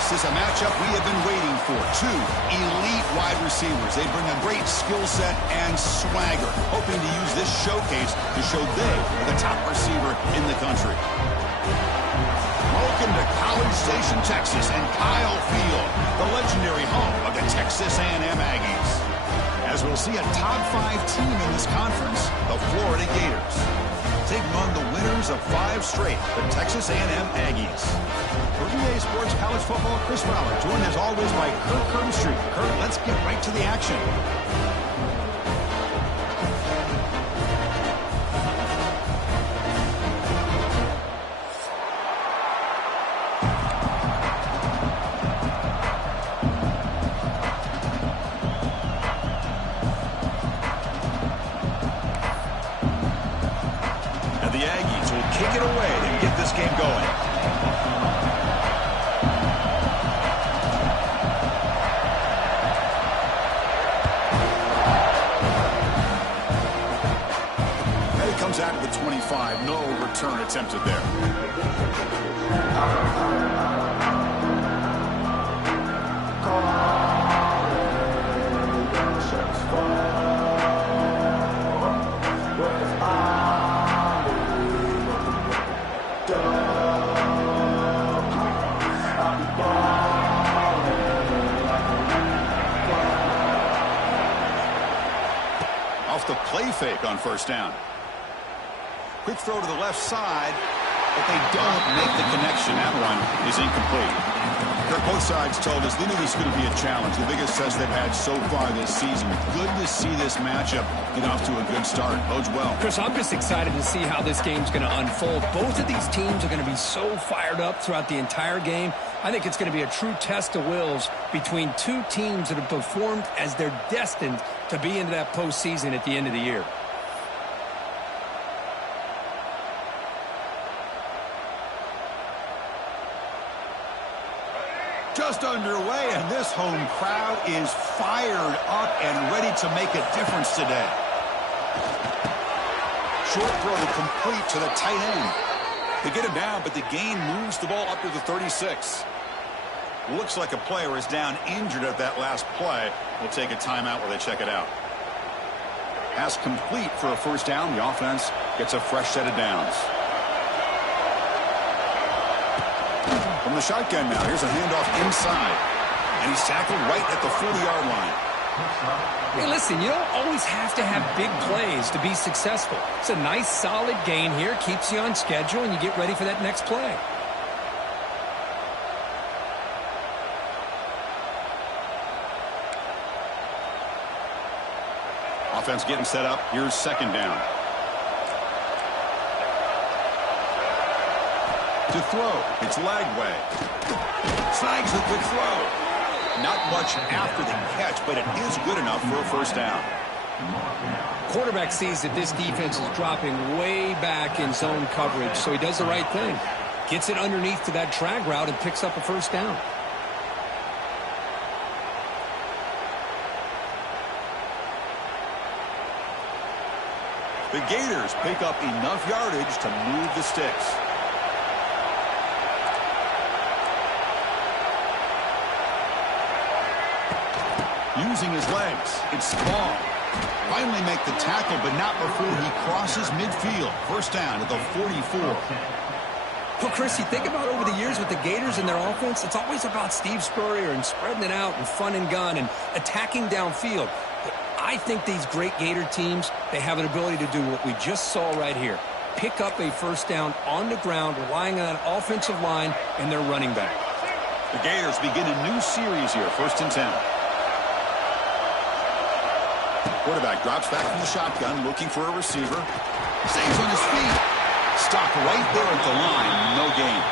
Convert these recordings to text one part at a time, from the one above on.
This is a matchup we have been waiting for. Two elite wide receivers. They bring a great skill set and swagger, hoping to use this showcase to show they are the top receiver in the country. Welcome to College Station, Texas, and Kyle Field, the legendary home of the Texas A&M Aggies. As we'll see a top 5 team in this conference, the Florida Gators, taking on the winners of 5 straight, the Texas A&M Aggies. For EA Sports College Football, Chris Fowler, joined as always by Kurt Curtis. Kurt, let's get right to the action. And the Aggies will kick it away to get this game going. Out of the 25, no return attempted there. Off the play fake on first down. Quick throw to the left side, but they don't make the connection. That one is incomplete. Both sides told us they knew this was going to be a challenge, the biggest test they've had so far this season. Good to see this matchup get off to a good start. Bodes well. Chris, I'm just excited to see how this game's going to unfold. Both of these teams are going to be so fired up throughout the entire game. I think it's going to be a true test of wills between two teams that have performed as they're destined to be into that postseason at the end of the year. Just underway, and this home crowd is fired up and ready to make a difference today. Short throw complete to the tight end. They get him down, but the gain moves the ball up to the 36. Looks like a player is down injured at that last play. We'll take a timeout while they check it out. Pass complete for a first down. The offense gets a fresh set of downs. From the shotgun now, here's a handoff inside. And he's tackled right at the 40-yard line. Hey, listen, you don't always have to have big plays to be successful. It's a nice, solid gain here. Keeps you on schedule, and you get ready for that next play. Offense getting set up. Here's second down. To throw, it's Lagway. Snags the quick throw. Not much after the catch, but it is good enough for a first down. Quarterback sees that this defense is dropping way back in zone coverage, so he does the right thing. Gets it underneath to that drag route and picks up a first down. The Gators pick up enough yardage to move the sticks. Using his legs, it's Small. Finally make the tackle, but not before he crosses midfield. First down at the 44. Well, Chris, you think about over the years with the Gators and their offense, it's always about Steve Spurrier and spreading it out and fun and gun and attacking downfield. But I think these great Gator teams, they have an ability to do what we just saw right here. Pick up a first down on the ground, relying on an offensive line and their running back. The Gators begin a new series here, 1st and 10. Quarterback drops back from the shotgun, looking for a receiver. Stays on his feet. Stopped right there at the line. No gain.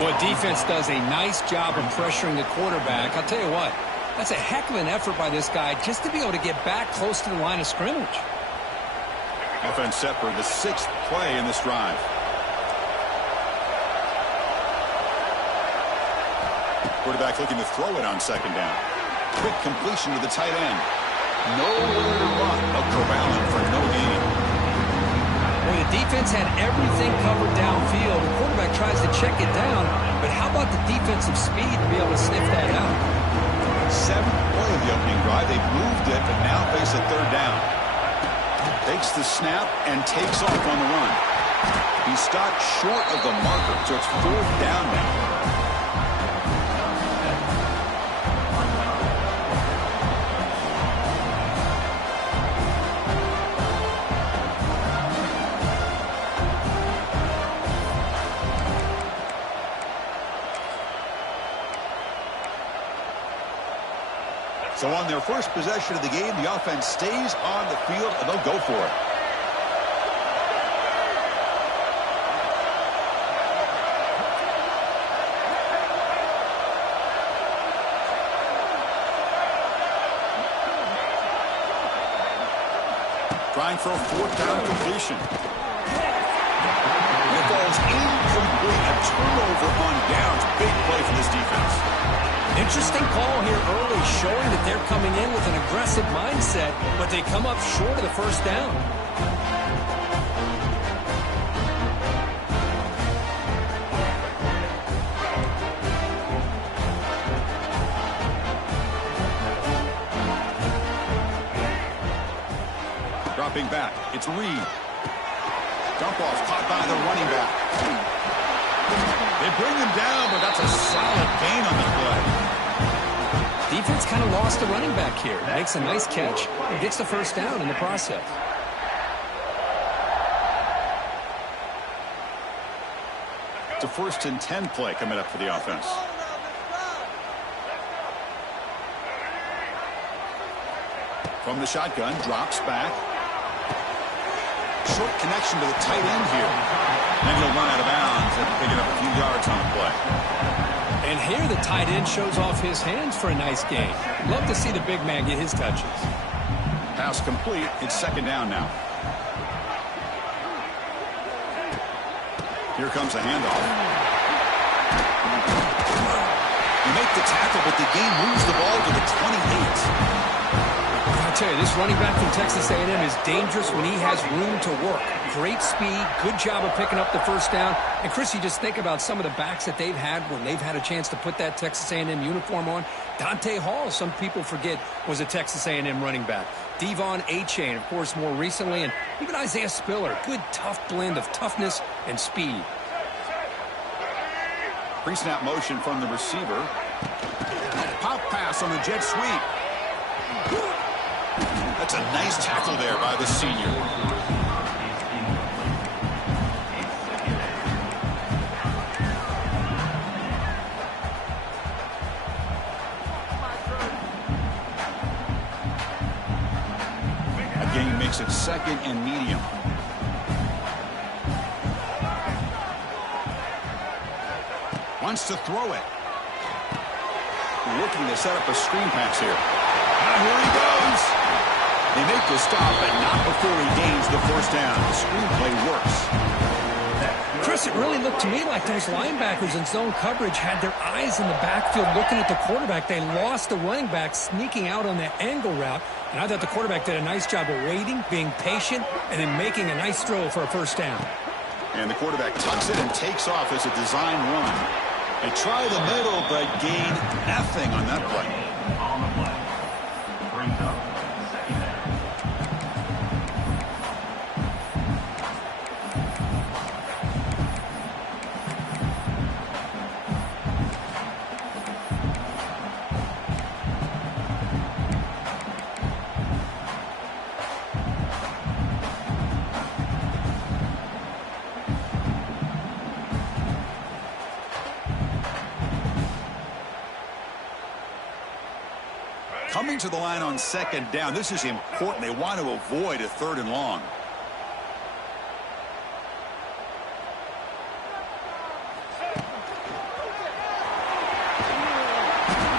Well, defense does a nice job of pressuring the quarterback. I'll tell you what, that's a heck of an effort by this guy just to be able to get back close to the line of scrimmage. Offense set for the 6th play in this drive. Quarterback looking to throw it on second down. Quick completion to the tight end. Nowhere to run, but corralling for no gain. Well, the defense defense had everything covered downfield. The quarterback tries to check it down, but how about the defensive speed to be able to sniff that out? 7th play of the opening drive. They moved it, but now face a 3rd down. Takes the snap and takes off on the run. He stopped short of the marker, so it's 4th down now. So on their first possession of the game, the offense stays on the field, and they'll go for it. Trying for a 4th down completion. And it falls incomplete. A turnover on downs. Big play for this defense. Interesting call here early, showing that they're coming in with an aggressive mindset, but they come up short of the 1st down. Dropping back, it's Reed. Dump off, caught by the running back. They bring him down, but that's a solid gain on the play. Defense kind of lost the running back here. Makes a nice catch and gets the 1st down in the process. It's a 1st and 10 play coming up for the offense. From the shotgun, drops back. Short connection to the tight end here. Then he'll run out of bounds and picking up a few yards on the play. And here the tight end shows off his hands for a nice gain. Love to see the big man get his touches. Pass complete. It's 2nd down now. Here comes a handoff. You make the tackle, but the game moves the ball to the 28. I tell you, this running back from Texas A&M is dangerous when he has room to work. Great speed, good job of picking up the 1st down. And, Chris, you just think about some of the backs that they've had when they've had a chance to put that Texas A&M uniform on. Dante Hall, some people forget, was a Texas A&M running back. Devon Achane, of course, more recently. And even Isaiah Spiller, good, tough blend of toughness and speed. Pre-snap motion from the receiver. Pop pass on the jet sweep. That's a nice tackle there by the senior. Again, makes it 2nd and medium. Wants to throw it. Looking to set up a screen pass here. And here he goes. They make the stop, but not before he gains the 1st down. The screenplay works. Chris, it really looked to me like those linebackers in zone coverage had their eyes in the backfield looking at the quarterback. They lost the running back sneaking out on that angle route. And I thought the quarterback did a nice job of waiting, being patient, and then making a nice throw for a 1st down. And the quarterback tucks it and takes off as a design run. They try the middle, but gain nothing on that play. Coming to the line on 2nd down. This is important. They want to avoid a 3rd and long.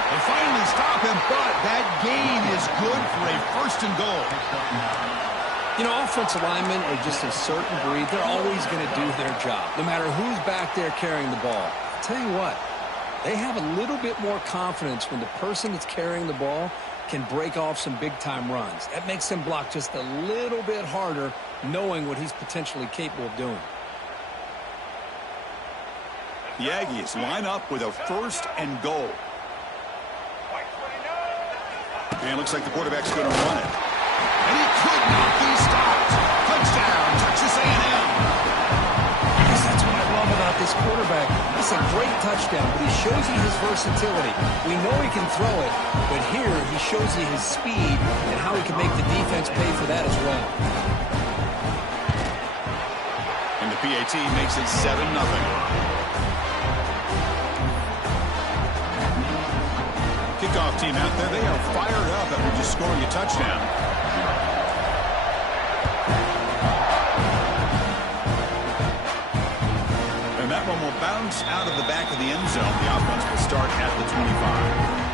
They finally stop him, but that gain is good for a 1st and goal. You know, offensive linemen are just a certain breed. They're always going to do their job, no matter who's back there carrying the ball. I'll tell you what, they have a little bit more confidence when the person that's carrying the ball can break off some big-time runs. That makes him block just a little bit harder, knowing what he's potentially capable of doing. The Aggies line up with a 1st and goal. And looks like the quarterback's going to run it. And he could not be stopped. Touchdown, Texas A&M. Yes, that's what I love about this quarterback. It's a great touchdown, but he shows you his versatility. We know he can throw it, but here he shows you his speed and how he can make the defense pay for that as well. And the PAT makes it 7-0. Kickoff team out there, they are fired up after just scoring a touchdown. And that one will bounce out of the back of the end zone. The offense will start at the 25.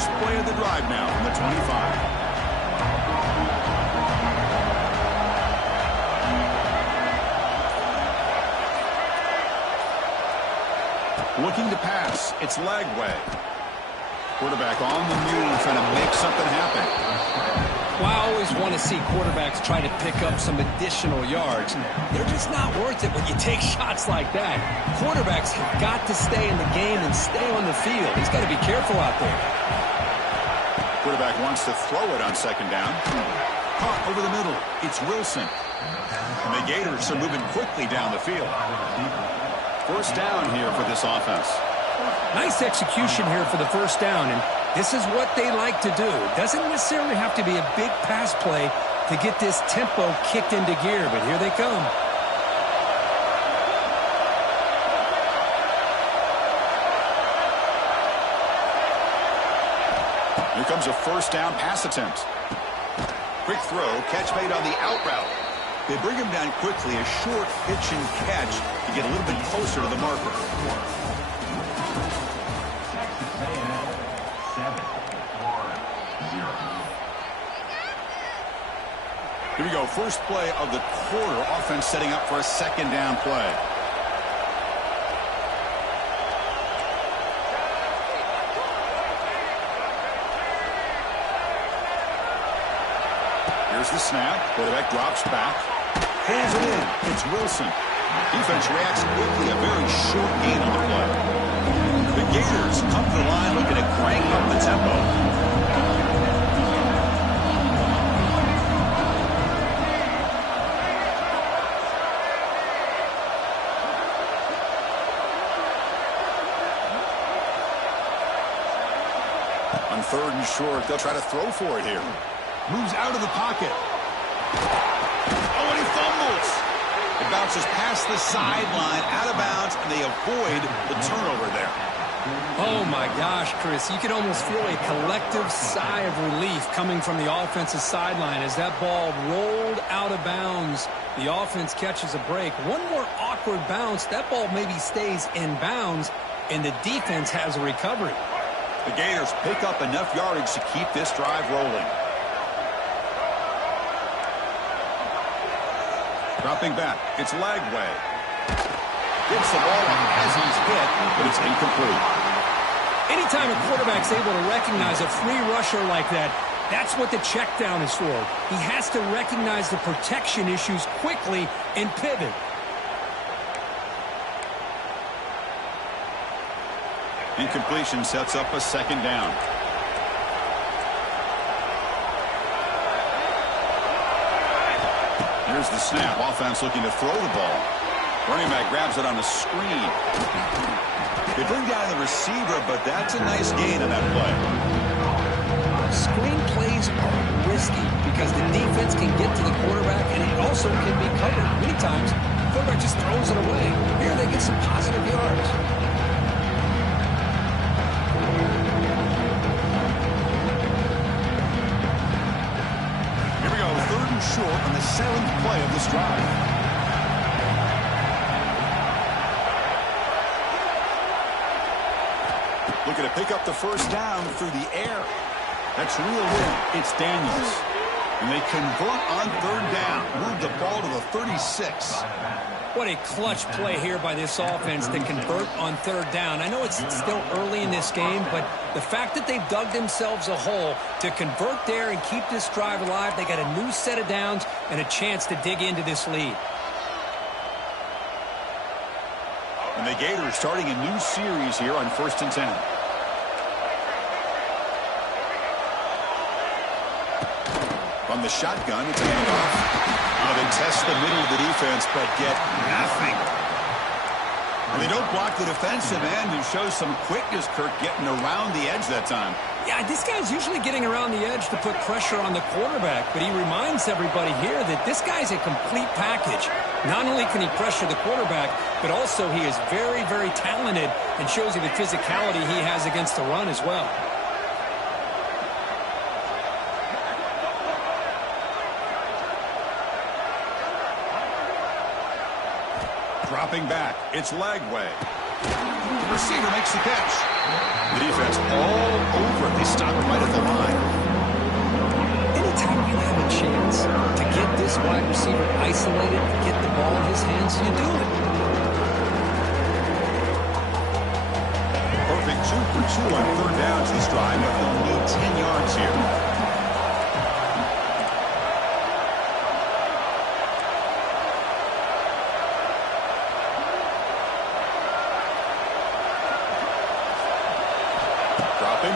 Play of the drive now from the 25. Looking to pass. It's Lagway. Quarterback on the move, trying to make something happen. Well, I always want to see quarterbacks try to pick up some additional yards. They're just not worth it when you take shots like that. Quarterbacks have got to stay in the game and stay on the field. He's got to be careful out there. Quarterback wants to throw it on 2nd down. Caught over the middle. It's Wilson. And the Gators are moving quickly down the field. 1st down here for this offense. Nice execution here for the 1st down, and this is what they like to do. It doesn't necessarily have to be a big pass play to get this tempo kicked into gear, but here they come. Here comes a 1st down pass attempt. Quick throw, catch made on the out route. They bring him down quickly, a short pitch and catch to get a little bit closer to the marker. Here we go, first play of the quarter. Offense setting up for a 2nd down play. Here's the snap. Quarterback drops back. Pulls it in. It's Wilson. Defense reacts quickly. A very short gain on the play. The Gators come to the line looking to crank up the tempo. On 3rd and short, they'll try to throw for it here. Moves out of the pocket. Oh, and he fumbles. It bounces past the sideline, out of bounds, and they avoid the turnover there. Oh, my gosh, Chris. You can almost feel a collective sigh of relief coming from the offensive sideline as that ball rolled out of bounds. The offense catches a break. One more awkward bounce. That ball maybe stays in bounds, and the defense has a recovery. The Gators pick up enough yardage to keep this drive rolling. Dropping back, it's Lagway. Gets the ball as he's hit, but it's incomplete. Anytime a quarterback's able to recognize a free rusher like that, that's what the check down is for. He has to recognize the protection issues quickly and pivot. Incompletion sets up a 2nd down. Here's the snap. Offense looking to throw the ball. Running back grabs it on a screen. They bring down the receiver, but that's a nice gain on that play. Screen plays are risky because the defense can get to the quarterback, and it also can be covered. Many times, the quarterback just throws it away. Here they get some positive yards. Here we go, 3rd and short on the 7th play of this drive. Looking to pick up the 1st down through the air. That's reeled in. It's Daniels. And they convert on third down. Move the ball to the 36. What a clutch play here by this offense to convert on third down. I know it's still early in this game, but the fact that they've dug themselves a hole to convert there and keep this drive alive, they got a new set of downs and a chance to dig into this lead. And the Gators starting a new series here on 1st and 10. From the shotgun, it's a handoff. They test the middle of the defense, but get nothing. And they don't block the defensive end and show some quickness, Kirk, getting around the edge that time. Yeah, this guy's usually getting around the edge to put pressure on the quarterback, but he reminds everybody here that this guy's a complete package. Not only can he pressure the quarterback, but also he is very, very talented and shows you the physicality he has against the run as well. Dropping back, it's Lagway. The receiver makes the catch. The defense all over it. They stop it right at the line. Anytime you have a chance to get this wide receiver isolated, get the ball in his hands, you do it. Perfect 2 for 2 on third down to this drive, but they'll need 10 yards here.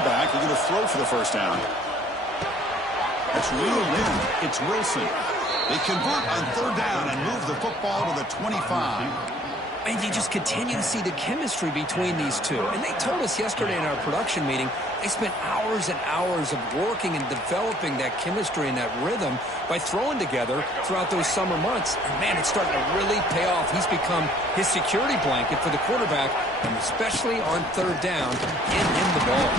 Back, they're going to throw for the first down. It's reeled in. It's Wilson. They convert on third down and move the football to the 25. And you just continue to see the chemistry between these two. And they told us yesterday in our production meeting, they spent hours and hours of working and developing that chemistry and that rhythm by throwing together throughout those summer months. And, man, it's starting to really pay off. He's become his security blanket for the quarterback, and especially on third down, get him the ball.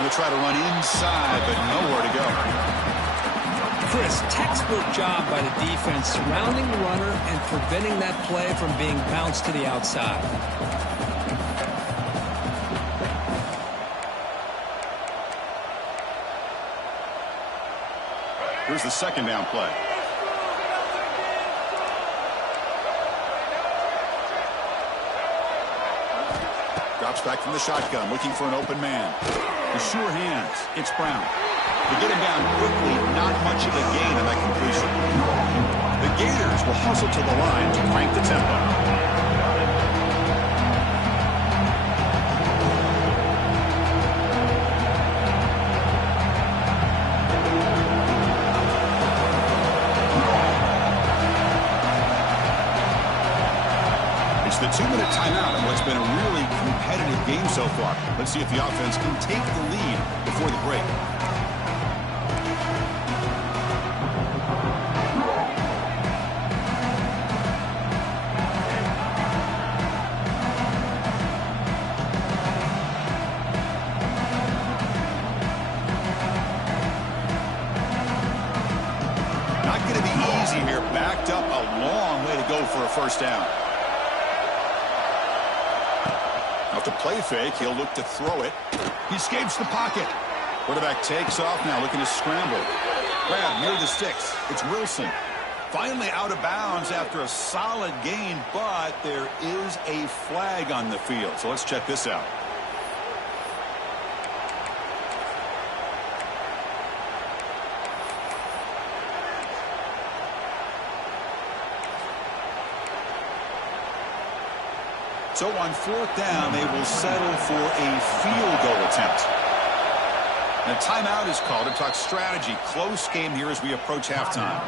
They'll try to run inside, but nowhere to go. Chris, textbook job by the defense surrounding the runner and preventing that play from being bounced to the outside. Here's the second down play. Drops back from the shotgun, looking for an open man. The sure hands. It's Brown. They get him down quickly. Not much of a gain on that completion. The Gators will hustle to the line to crank the tempo. The 2-minute timeout in what's been a really competitive game so far. Let's see if the offense can take the lead before the break. Not going to be easy here. Backed up a long way to go for a first down. Off the play fake, he'll look to throw it. He escapes the pocket. Quarterback takes off now, looking to scramble. Grab near the sticks. It's Wilson. Finally out of bounds after a solid gain, but there is a flag on the field. So let's check this out. So on fourth down, they will settle for a field goal attempt. And a timeout is called to talk strategy. Close game here as we approach halftime.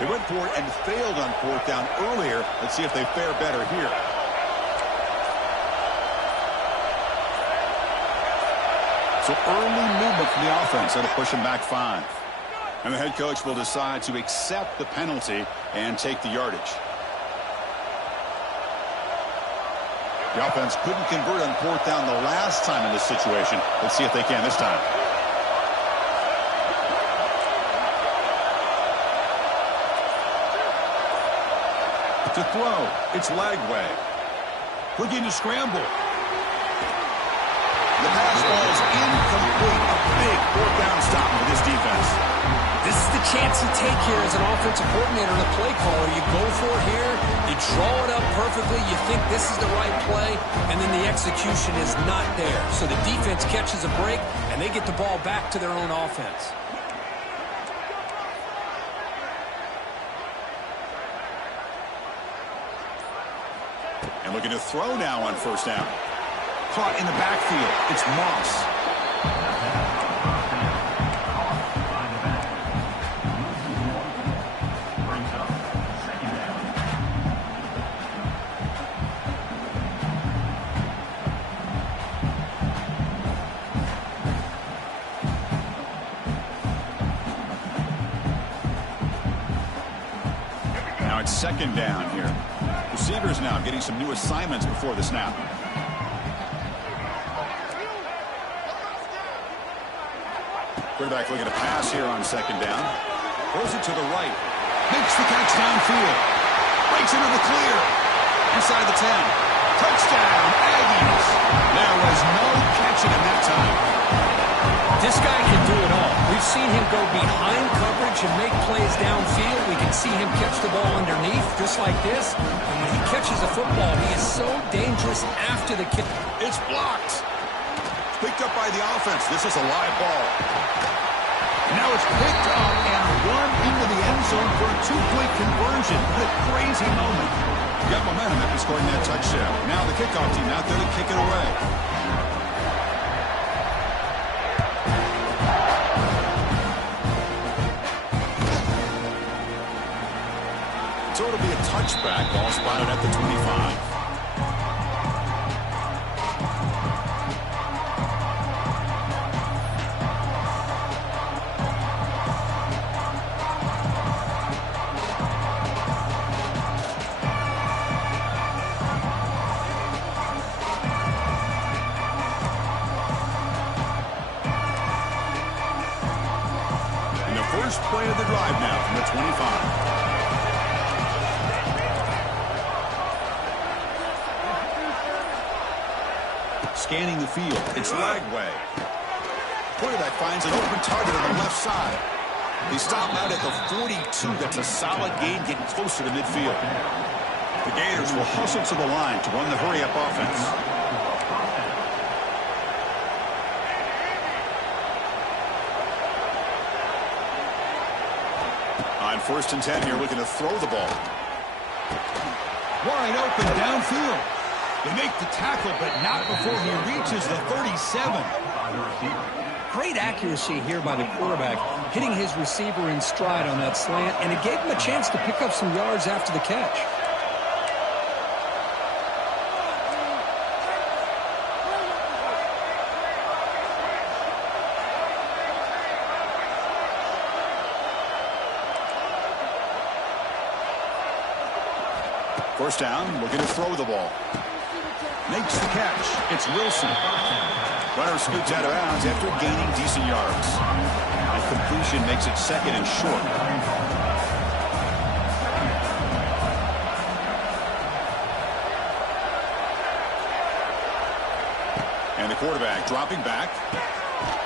They went for it and failed on fourth down earlier. Let's see if they fare better here. So early movement from the offense. That'll push them back 5. And the head coach will decide to accept the penalty and take the yardage. The offense couldn't convert on fourth down the last time in this situation. Let's see if they can this time. To throw, it's Lagway. Looking to scramble. The pass ball is incomplete. A big fourth down stop for this defense. This is the chance you take here as an offensive coordinator and a play caller. You go for it here, you draw it up perfectly, you think this is the right play, and then the execution is not there. So the defense catches a break, and they get the ball back to their own offense. And looking to throw now on first down. Caught in the backfield. It's Moss. Now it's second down here. Receivers now getting some new assignments before the snap. Quarterback looking to pass here on second down. Throws it to the right. Makes the catch downfield. Breaks into the clear. Inside the 10. Touchdown, Aggies. There was no catching him that time. This guy can do it all. We've seen him go behind coverage and make plays downfield. We can see him catch the ball underneath, just like this. And when he catches a football, he is so dangerous after the kick. It's blocked. Picked up by the offense. This is a live ball. Now it's picked up and run into the end zone for a two-point conversion. What a crazy moment. Got momentum after scoring that touchdown. Now the kickoff team out there to kick it away. So it'll be a touchback. Ball spotted at the 25. And the first play of the drive now from the 25. Scanning the field. It's Lagway. Quarterback finds an open target on the left side. They stop out at the 42. That's a solid gain, getting closer to midfield. The Gators will hustle to the line to run the hurry-up offense. On first and 10 here, looking to throw the ball. Wide open downfield. They make the tackle, but not before he reaches the 37. Great accuracy here by the quarterback, hitting his receiver in stride on that slant, and it gave him a chance to pick up some yards after the catch. First down, looking to throw the ball. Makes the catch. It's Wilson. Runner scoots out of bounds after gaining decent yards. And completion makes it second and short. And the quarterback dropping back.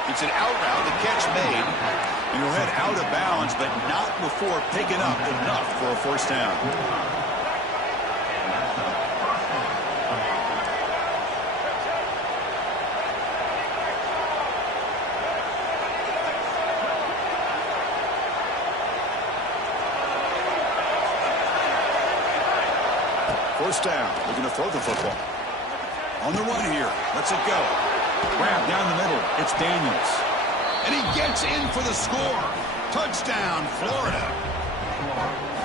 It's an out route, the catch made. And he'll head out of bounds, but not before picking up enough for a first down. First down, looking to throw the football. On the run here, lets it go. Grab down the middle, it's Daniels. And he gets in for the score. Touchdown, Florida.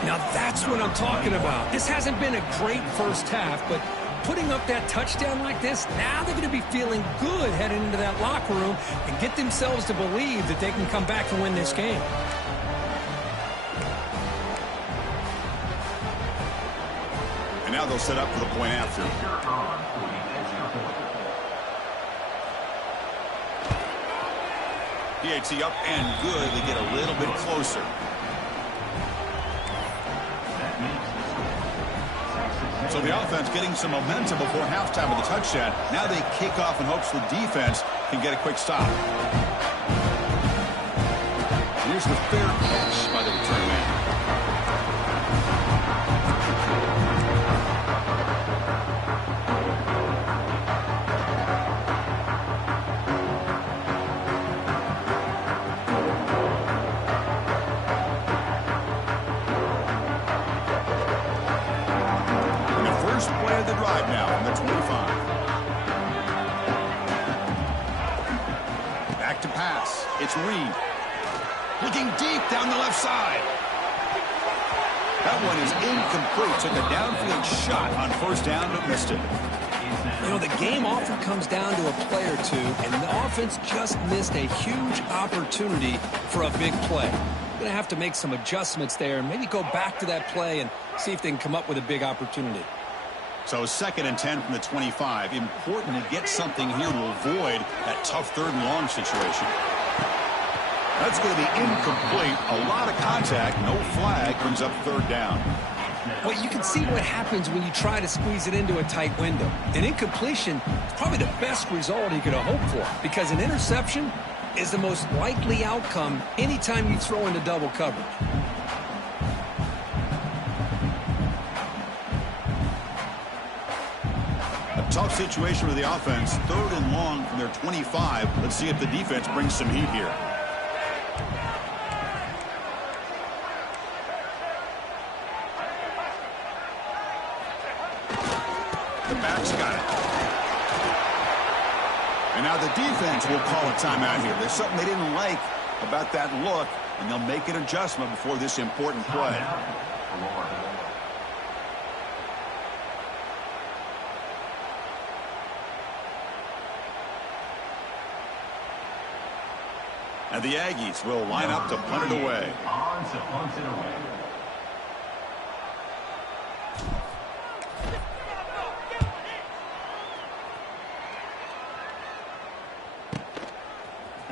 Now that's what I'm talking about. This hasn't been a great first half, but putting up that touchdown like this, now they're going to be feeling good heading into that locker room and get themselves to believe that they can come back and win this game. Now they'll set up for the point after. PAT up and good. They get a little bit closer. So the offense getting some momentum before halftime with a touchdown. Now they kick off in hopes the defense can get a quick stop. Here's the fair catch by the return man. It's Reed. Looking deep down the left side. That one is incomplete. Took a downfield shot on first down, but missed it. You know, the game often comes down to a play or two, and the offense just missed a huge opportunity for a big play. Going to have to make some adjustments there and maybe go back to that play and see if they can come up with a big opportunity. So 2nd and 10 from the 25. Important to get something here to avoid that tough 3rd and long situation. That's going to be incomplete. A lot of contact. No flag. Brings up 3rd down. Well, you can see what happens when you try to squeeze it into a tight window. An incompletion is probably the best result you could have hoped for, because an interception is the most likely outcome anytime you throw into double coverage. A tough situation for the offense. 3rd and long from their 25. Let's see if the defense brings some heat here. The back's got it. And now the defense will call a timeout here. There's something they didn't like about that look, and they'll make an adjustment before this important play. And the Aggies will line up to punt it away.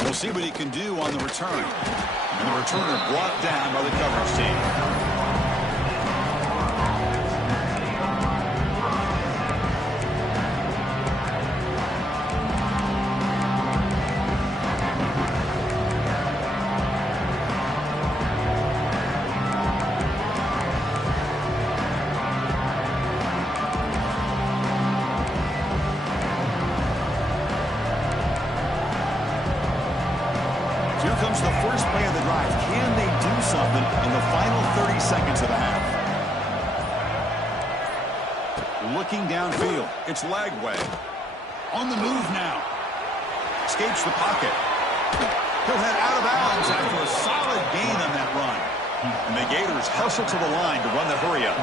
We'll see what he can do on the return. And the returner brought down by the coverage team. Here comes the first play of the drive. Can they do something in the final 30 seconds of the half? Looking downfield. It's Lagway. On the move now. Escapes the pocket. He'll head out of bounds after a solid gain on that run. And the Gators hustle to the line to run the hurry-up.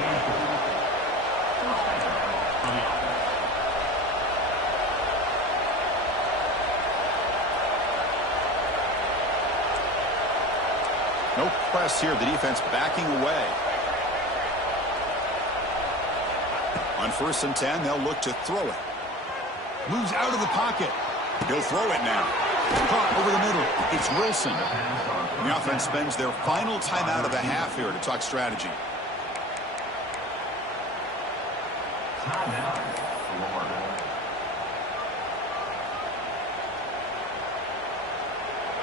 No press here. The defense backing away. On 1st and 10, they'll look to throw it. Moves out of the pocket. He'll throw it now. Caught over the middle. It's Wilson. And the offense spends their final timeout of the half here to talk strategy.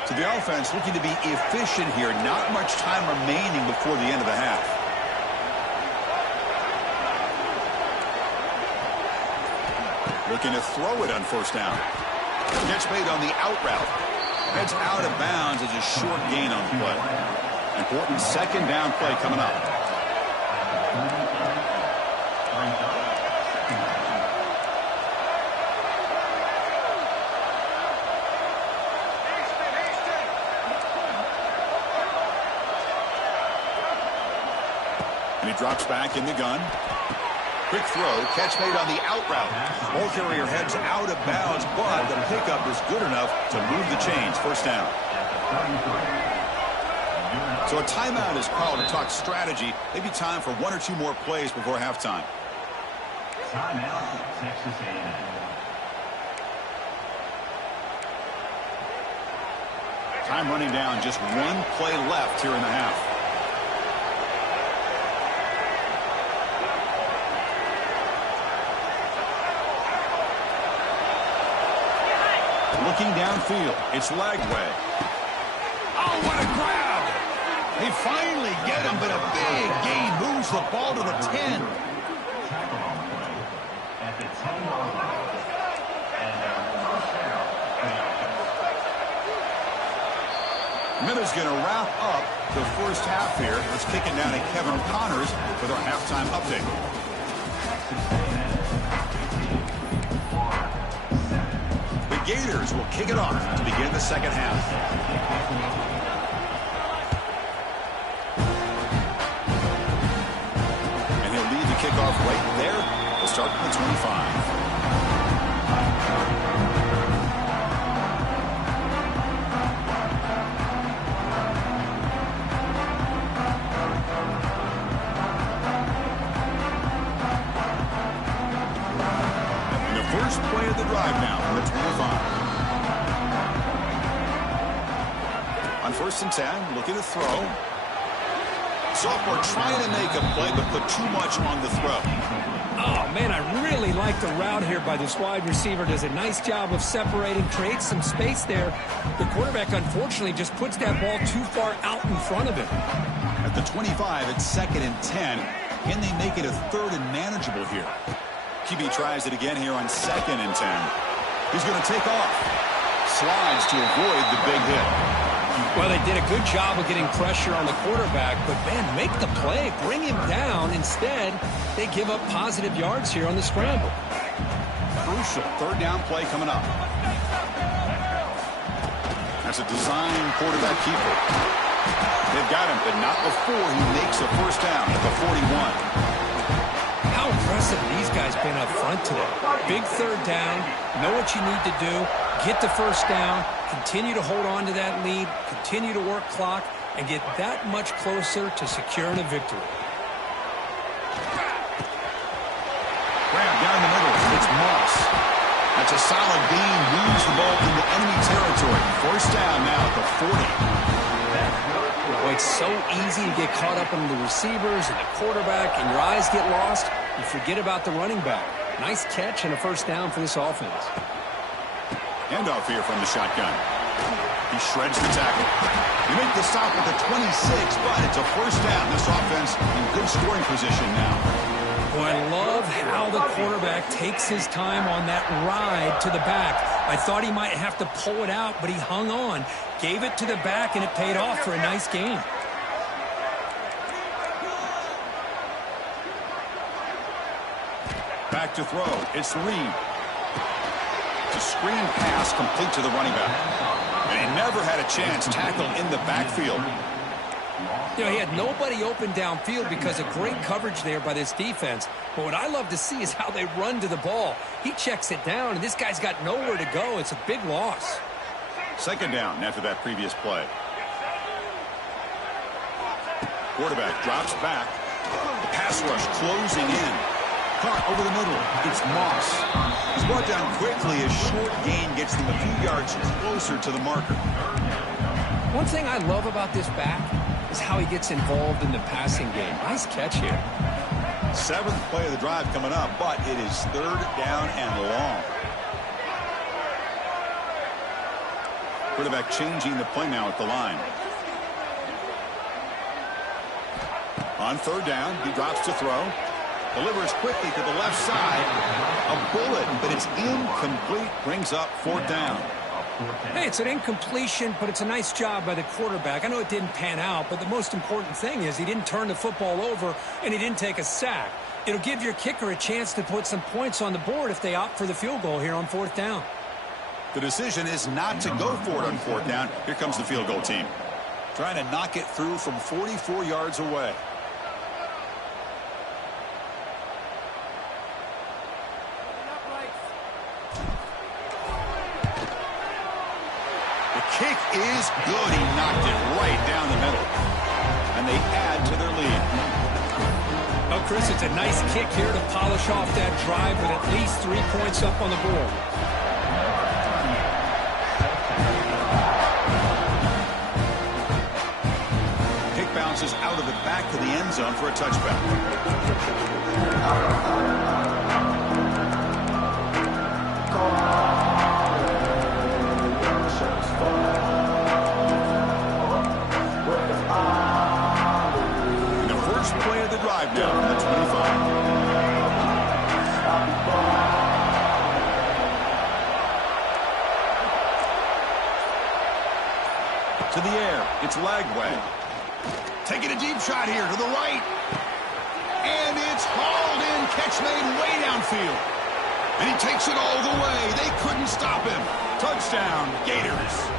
So the offense looking to be efficient here. Not much time remaining before the end of the half. Looking to throw it on 1st down. Catch made on the out route. Heads out of bounds as a short gain on the play. Important 2nd down play coming up. And he drops back in the gun. Quick throw, catch made on the out route. Ball carrier heads out of bounds, but the pickup is good enough to move the chains. 1st down. So a timeout is called to talk strategy. Maybe time for 1 or 2 more plays before halftime. Timeout, Texas A&M. Time running down, just one play left here in the half. Looking downfield, it's Lagway. Oh, what a grab! They finally get him, but a big gain moves the ball to the 10. At the 10-yard line. And first down for the offense. Miller's going to wrap up the first half here. Let's kick it down to Kevin Connors with our halftime update. The Gators will kick it off to begin the second half. And he'll lead the kickoff right there. We'll start from the 25. First play of the drive now from the 25. On first and 10, looking to throw. Sophomore trying to make a play, but put too much on the throw. Oh, man, I really like the route here by this wide receiver. Does a nice job of separating, creates some space there. The quarterback, unfortunately, just puts that ball too far out in front of him. At the 25, it's 2nd and 10. Can they make it a 3rd and manageable here? QB tries it again here on 2nd and 10. He's going to take off. Slides to avoid the big hit. Well, they did a good job of getting pressure on the quarterback, but, man, make the play. Bring him down. Instead, they give up positive yards here on the scramble. Crucial 3rd down play coming up. That's a design quarterback keeper. They've got him, but not before he makes a first down at the 41. How impressive these guys been up front today. Big 3rd down, know what you need to do, get the first down, continue to hold on to that lead, continue to work clock, and get that much closer to securing a victory. Grab down the middle, it's Moss. That's a solid gain, moves the ball into enemy territory. First down now at the 40. Boy, it's so easy to get caught up in the receivers and the quarterback, and your eyes get lost. You forget about the running back. Nice catch and a first down for this offense. Handoff here from the shotgun. He shreds the tackle. You make the stop at the 26, but it's a first down. This offense in good scoring position now. Boy, I love how the quarterback takes his time on that ride to the back. I thought he might have to pull it out, but he hung on, gave it to the back, and it paid off for a nice game. Back to throw. It's Reed. It's a screen pass complete to the running back. And he never had a chance tackled in the backfield. You know, he had nobody open downfield because of great coverage there by this defense. But what I love to see is how they run to the ball. He checks it down, and this guy's got nowhere to go. It's a big loss. 2nd down after that previous play. Quarterback drops back. The pass rush closing in. Caught over the middle. It's Moss. He's brought down quickly. A short gain gets them a few yards closer to the marker. One thing I love about this back is how he gets involved in the passing game. Nice catch here. 7th play of the drive coming up, but it is 3rd down and long. Quarterback changing the play now at the line. On 3rd down, he drops to throw. Delivers quickly to the left side. A bullet, but it's incomplete. Brings up 4th down. Hey, it's an incompletion, but it's a nice job by the quarterback. I know it didn't pan out, but the most important thing is he didn't turn the football over and he didn't take a sack. It'll give your kicker a chance to put some points on the board if they opt for the field goal here on 4th down. The decision is not to go for it on 4th down. Here comes the field goal team. Trying to knock it through from 44 yards away. Kick is good. He knocked it right down the middle. And they add to their lead. Chris, it's a nice kick here to polish off that drive with at least 3 points up on the board. Kick bounces out of the back of the end zone for a touchback. Now from the 25. To the air. It's Lagway. Taking a deep shot here to the right. And it's hauled in. Catch made way downfield. And he takes it all the way. They couldn't stop him. Touchdown, Gators.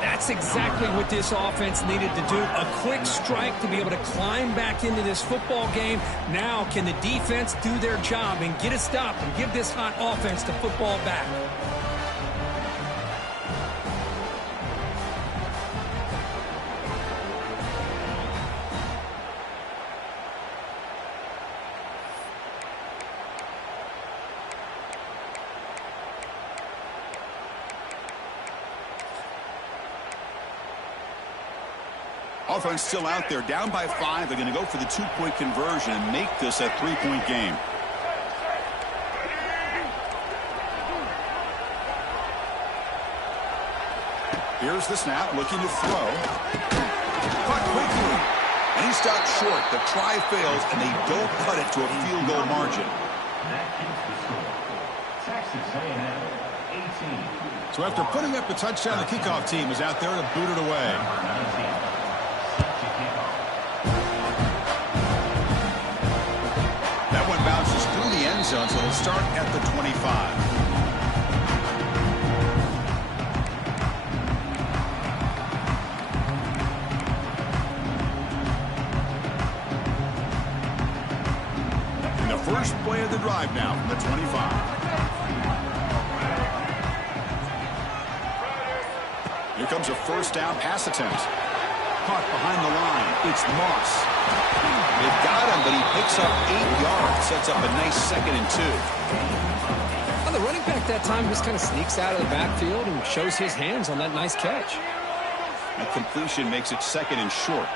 That's exactly what this offense needed to do. A quick strike to be able to climb back into this football game. Now, can the defense do their job and get a stop and give this hot offense the football back? Offense still out there, down by 5. They're going to go for the 2-point conversion and make this a 3-point game. Here's the snap, looking to throw. Caught quickly. And he stopped short. The try fails, and they don't cut it to a field goal margin. That keeps the score. Texas A&M 18. So after putting up a touchdown, the kickoff team is out there to boot it away. That one bounces through the end zone, so it'll start at the 25. And the first play of the drive now from the 25. Here comes a first down pass attempt. Caught behind the line. It's Moss. They've got him, but he picks up 8 yards. Sets up a nice 2nd and 2. Well, the running back that time just kind of sneaks out of the backfield and shows his hands on that nice catch. That completion makes it 2nd and short.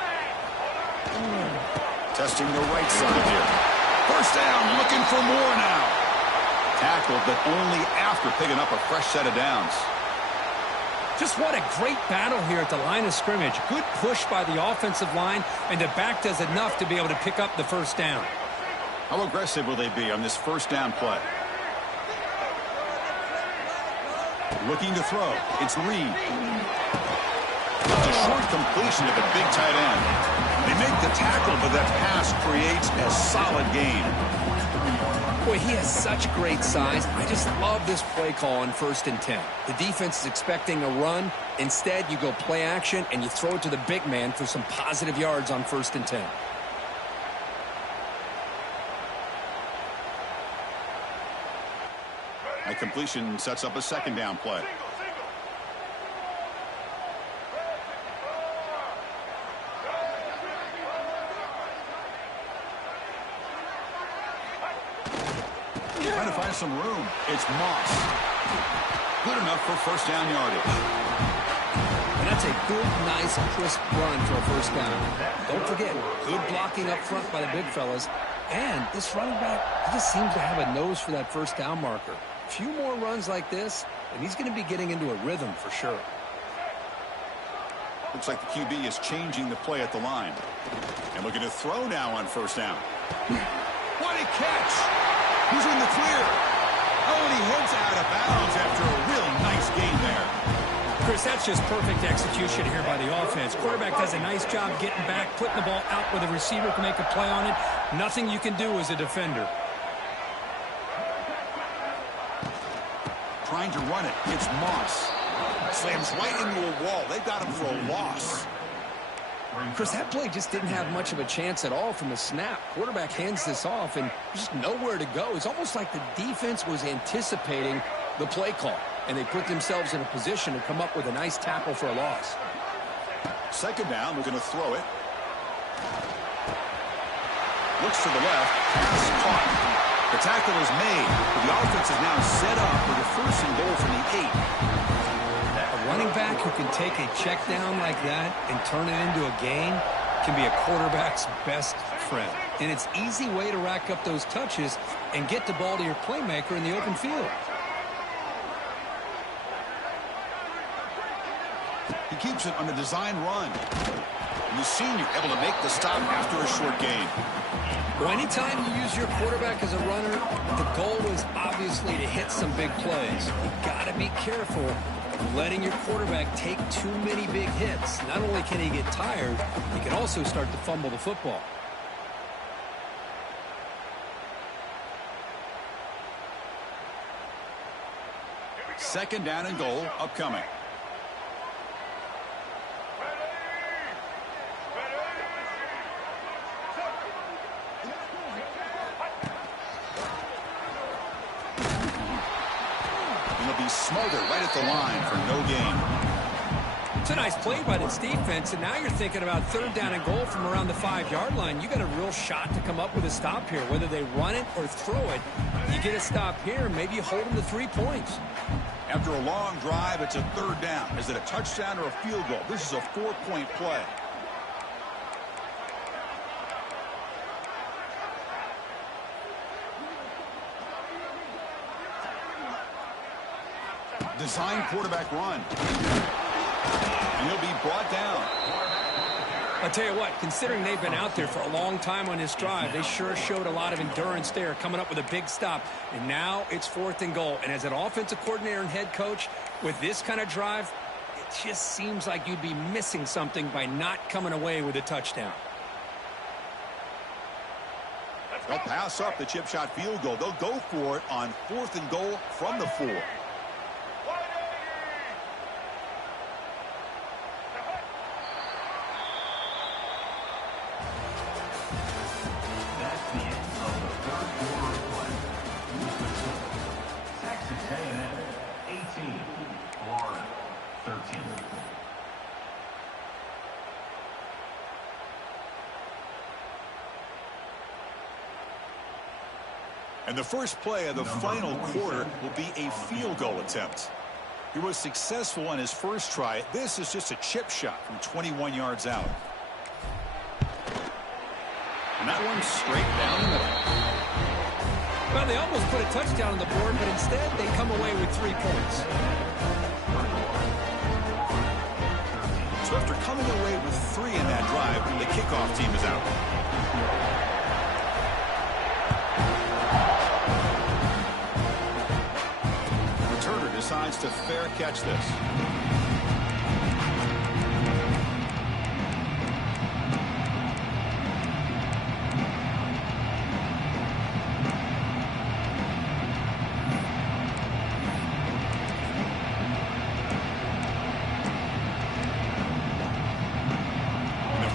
Testing the right side here. First down, looking for more now. Tackled, but only after picking up a fresh set of downs. Just what a great battle here at the line of scrimmage. Good push by the offensive line, and the back does enough to be able to pick up the first down. How aggressive will they be on this first down play? Looking to throw. It's Reed. It's a short completion to the big tight end. They make the tackle, but that pass creates a solid gain. Boy, he has such great size. I just love this play call on 1st and 10. The defense is expecting a run. Instead, you go play action, and you throw it to the big man for some positive yards on 1st and 10. That completion sets up a 2nd down play. Trying to find some room. It's Moss. Good enough for first down yardage. And that's a good, nice, crisp run for a first down. Don't forget, good blocking up front by the big fellas. And this running back, he just seems to have a nose for that first down marker. A few more runs like this, and he's going to be getting into a rhythm for sure. Looks like the QB is changing the play at the line. And looking to throw now on first down. What a catch! Who's in the clear? Oh, and he heads out of bounds after a really nice gain there. Chris, that's just perfect execution here by the offense. Quarterback does a nice job getting back, putting the ball out where the receiver can make a play on it. Nothing you can do as a defender. Trying to run it. It's Moss. Slams right into a wall. They've got him for a loss. Chris, that play just didn't have much of a chance at all from the snap. Quarterback hands this off, and just nowhere to go. It's almost like the defense was anticipating the play call, and they put themselves in a position to come up with a nice tackle for a loss. 2nd down, we're going to throw it. Looks to the left. Pass caught. The tackle is made. But the offense is now set up with a 1st and goal from the 8. A running back who can take a check down like that and turn it into a gain can be a quarterback's best friend. And it's an easy way to rack up those touches and get the ball to your playmaker in the open field. He keeps it on the design run. And the senior able to make the stop after a short gain. Well, anytime you use your quarterback as a runner, the goal is obviously to hit some big plays. You've got to be careful letting your quarterback take too many big hits. Not only can he get tired, he can also start to fumble the football. Second down and goal upcoming. Smother right at the line for no gain. It's a nice play by this defense, and now you're thinking about 3rd down and goal from around the 5-yard line. You got a real shot to come up with a stop here. Whether they run it or throw it, you get a stop here, and maybe you hold them to 3 points. After a long drive, it's a 3rd down. Is it a touchdown or a field goal? This is a 4-point play. Design quarterback run. And he'll be brought down. I'll tell you what, considering they've been out there for a long time on this drive, they sure showed a lot of endurance there, coming up with a big stop. And now it's 4th and goal. And as an offensive coordinator and head coach, with this kind of drive, it just seems like you'd be missing something by not coming away with a touchdown. They'll pass up the chip shot field goal. They'll go for it on 4th and goal from the 4. And the first play of the final quarter will be a field goal attempt. He was successful on his first try. This is just a chip shot from 21 yards out. And that one's straight down the middle. Well, they almost put a touchdown on the board, but instead they come away with 3 points. So after coming away with 3 in that drive, the kickoff team is out. Returner decides to fair catch this.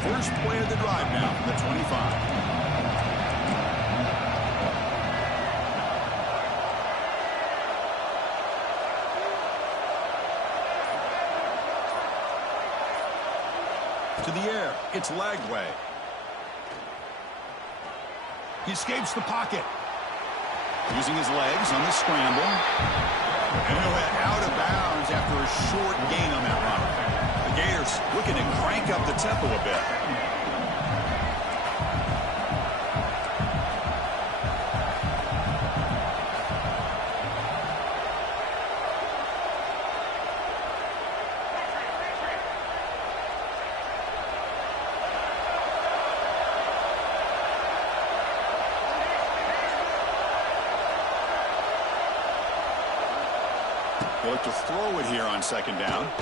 First play of the drive now from the 25. To the air, it's Lagway. He escapes the pocket. Using his legs on the scramble. And he'll head out of bounds after a short gain on that run. The Gators looking to crank up the tempo a bit. They look to throw it here on second down. The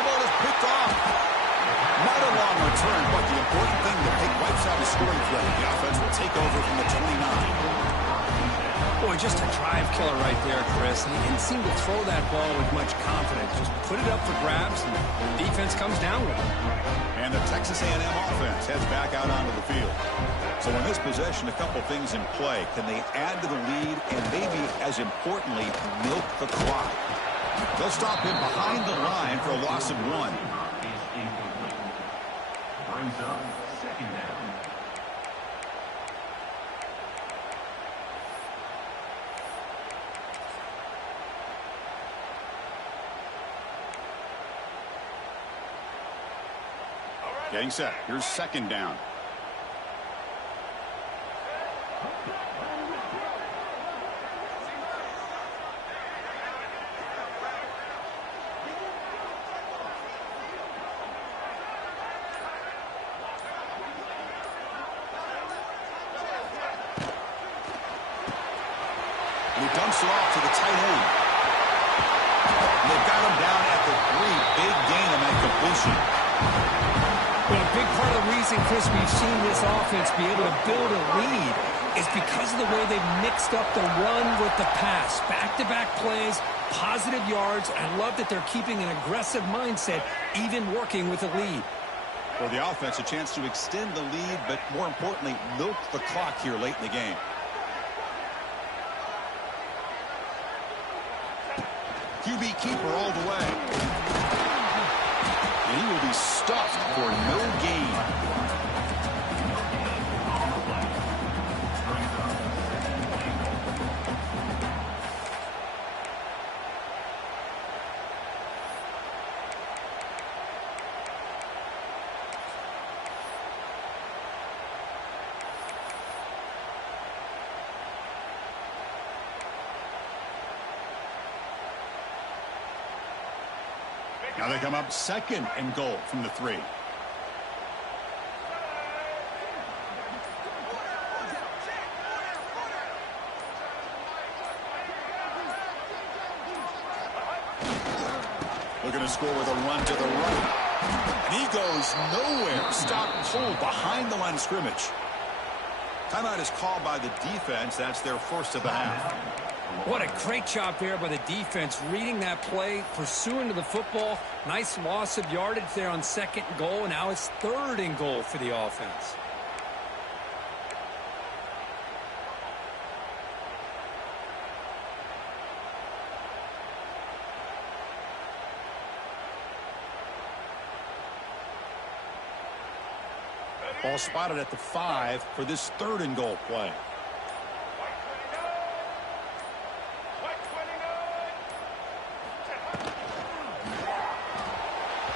ball is picked off. Not a long return, but the important thing, the pick wipes out a scoring threat. The offense will take over from the 29. Boy, just a drive killer right there, Chris. And he didn't seem to throw that ball with much confidence. Just put it up for grabs, and the defense comes down with it. And the Texas A&M offense heads back out onto the field. So in this possession, a couple things in play. Can they add to the lead and maybe, as importantly, milk the clock? They'll stop him behind the line for a loss of 1. Brings up second down. Getting set. Here's second down. He dumps it off to the tight end. They've got him down at the 3. Big gain on that completion. Well, a big part of the reason, Chris, we've seen this offense be able to build a lead is because of the way they've mixed up the run with the pass. Back-to-back plays, positive yards. I love that they're keeping an aggressive mindset, even working with a lead. For the offense, a chance to extend the lead, but more importantly, milk the clock here late in the game. QB keeper all the way. And he will be stuffed for no gain. Now they come up second and goal from the 3. Looking to score with a run to the right. And he goes nowhere. Stop pulled behind the line of scrimmage. Timeout is called by the defense. That's their first of the half. What a great job there by the defense, reading that play, pursuing to the football. Nice loss of yardage there on second and goal, and now it's third and goal for the offense. Ball spotted at the 5 for this third and goal play.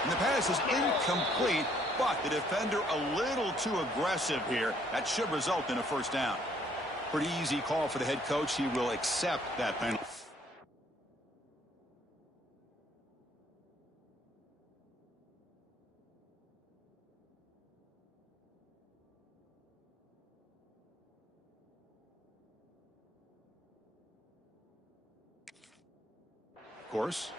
And the pass is incomplete, but the defender a little too aggressive here. That should result in a first down. Pretty easy call for the head coach. He will accept that penalty. Of course.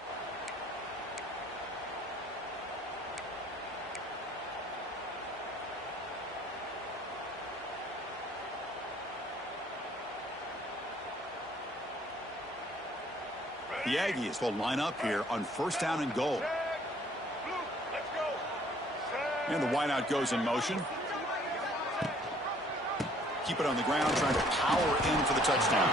The Aggies will line up here on first down and goal. And the wideout goes in motion. Keep it on the ground, trying to power in for the touchdown.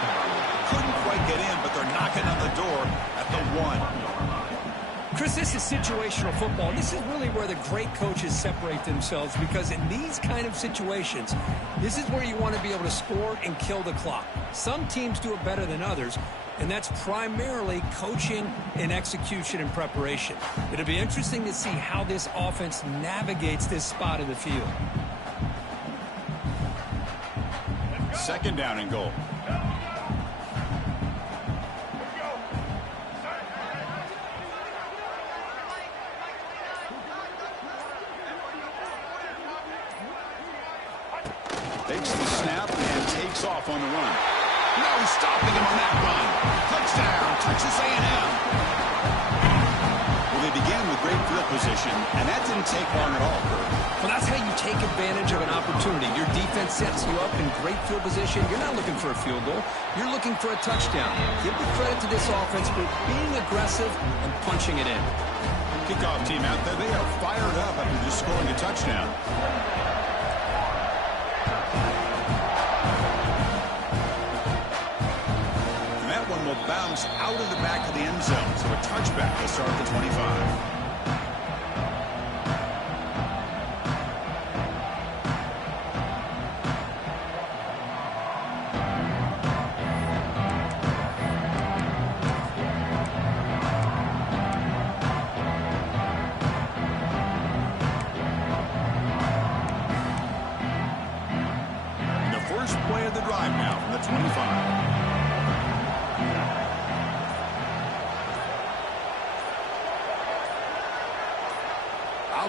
Couldn't quite get in, but they're knocking on the door at the 1. Chris, this is situational football. This is really where the great coaches separate themselves, because in these kind of situations, this is where you want to be able to score and kill the clock. Some teams do it better than others, and that's primarily coaching and execution and preparation. It'll be interesting to see how this offense navigates this spot of the field. Second down and goal. Takes the snap and takes off on the run. No stopping him on that run. Touchdown, Texas A&M. Well, they began with great field position, and that didn't take long at all, Kurt. Well, that's how you take advantage of an opportunity. Your defense sets you up in great field position. You're not looking for a field goal. You're looking for a touchdown. Give the credit to this offense for being aggressive and punching it in. Kickoff team out there, they are fired up after just scoring a touchdown. And that one will bounce out of the back of the end zone, so a touchback will start at the 25.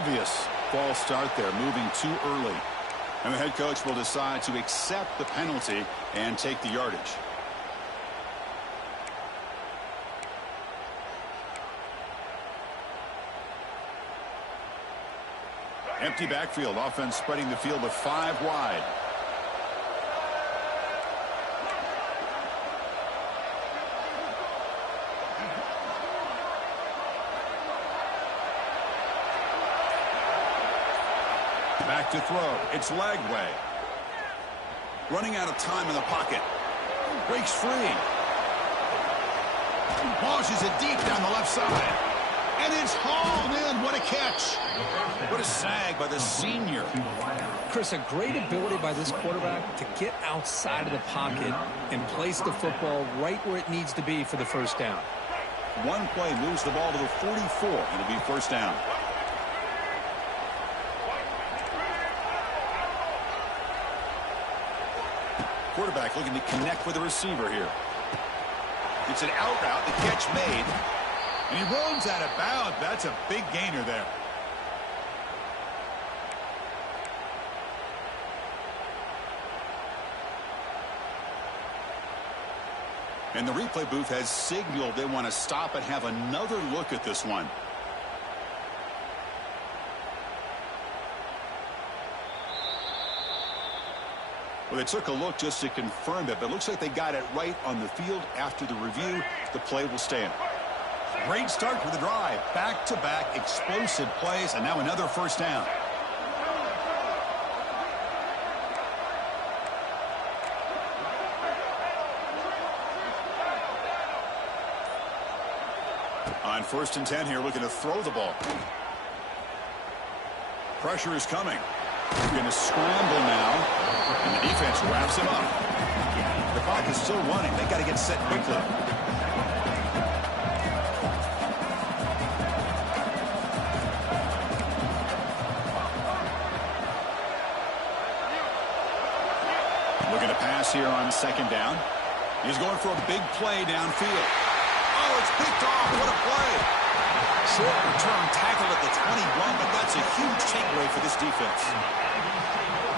Obvious false start there, moving too early. And the head coach will decide to accept the penalty and take the yardage. Empty backfield, offense spreading the field with 5 wide. Back to throw. It's Lagway. Running out of time in the pocket. Breaks free. Launches it deep down the left side. And it's hauled in. What a catch. What a sag by the senior. Chris, a great ability by this quarterback to get outside of the pocket and place the football right where it needs to be for the first down. One play moves the ball to the 44. It'll be first down. Quarterback looking to connect with the receiver here. It's an out route, the catch made. And he runs out of bounds. That's a big gainer there. And the replay booth has signaled they want to stop and have another look at this one. Well, they took a look just to confirm it, but it looks like they got it right on the field. After the review, the play will stand. Great start for the drive. Back-to-back explosive plays, and now another first down. On 1st and 10 here, looking to throw the ball. Pressure is coming. Going to scramble now, and the defense wraps him up. The clock is still running. They got to get set quickly. Looking to pass here on 2nd down. He's going for a big play downfield. Oh, it's picked off. What a play. Short return tackle at the 21, but that's a huge takeaway for this defense.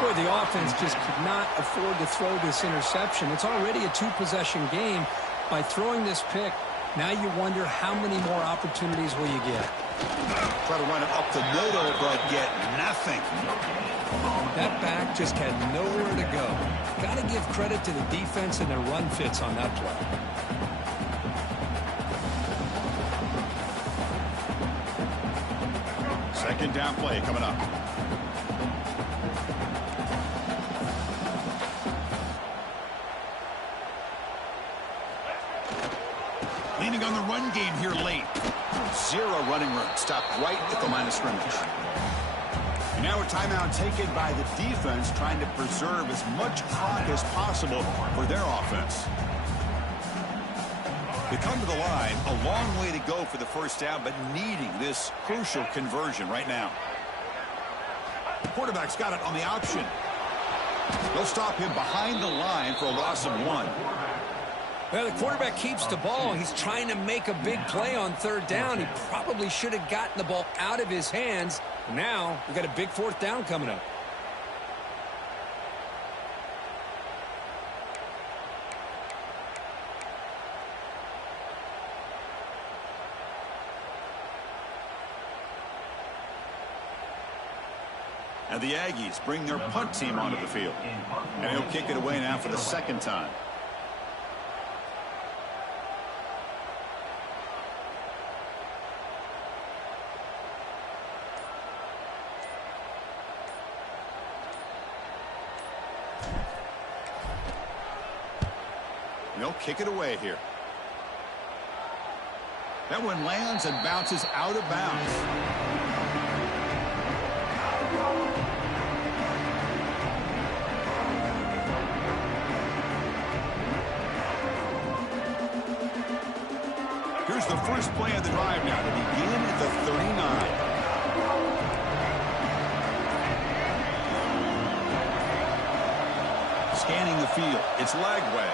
Boy, the offense just could not afford to throw this interception. It's already a 2-possession game. By throwing this pick, now you wonder how many more opportunities will you get. Try to run it up the middle, but get nothing. That back just had nowhere to go. Got to give credit to the defense and their run fits on that play. Second down play coming up. Leaning on the run game here late. 0 running room. Stopped right at the line of scrimmage. And now a timeout taken by the defense, trying to preserve as much clock as possible for their offense. They come to the line, a long way to go for the first down, but needing this crucial conversion right now. Quarterback's got it on the option. They'll stop him behind the line for a loss of 1. Well, the quarterback keeps the ball. He's trying to make a big play on 3rd down. He probably should have gotten the ball out of his hands. Now, we've got a big 4th down coming up. And the Aggies bring their punt team onto the field. And he'll kick it away now for the 2nd time. And they'll kick it away here. That one lands and bounces out of bounds. Here's the first play of the drive now to begin at the 39. Scanning the field. It's Lagway.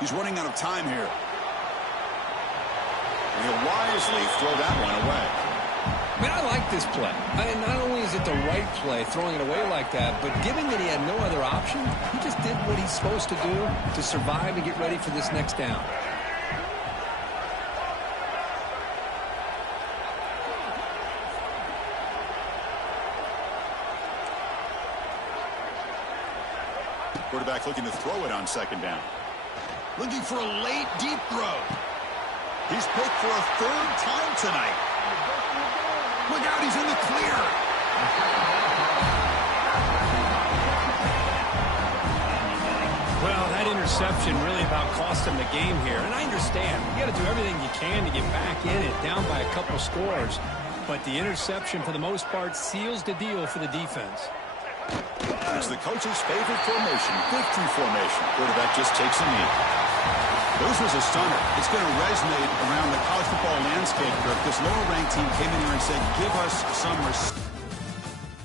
He's running out of time here. And he'll wisely throw that one away. I mean, I like this play. Not only is it the right play, throwing it away like that, but given that he had no other option, he just did what he's supposed to do to survive and get ready for this next down. Quarterback looking to throw it on second down. Looking for a late, deep throw. He's picked for a third time tonight. Look out, he's in the clear. Well, that interception really about cost him the game here. And I understand. You got to do everything you can to get back in it, down by a couple scores. But the interception, for the most part, seals the deal for the defense. It's the coach's favorite formation, victory formation. Quarterback just takes a knee. This was a stunner. It's going to resonate around the college football landscape, Kirk. This lower-ranked team came in here and said, give us some respect.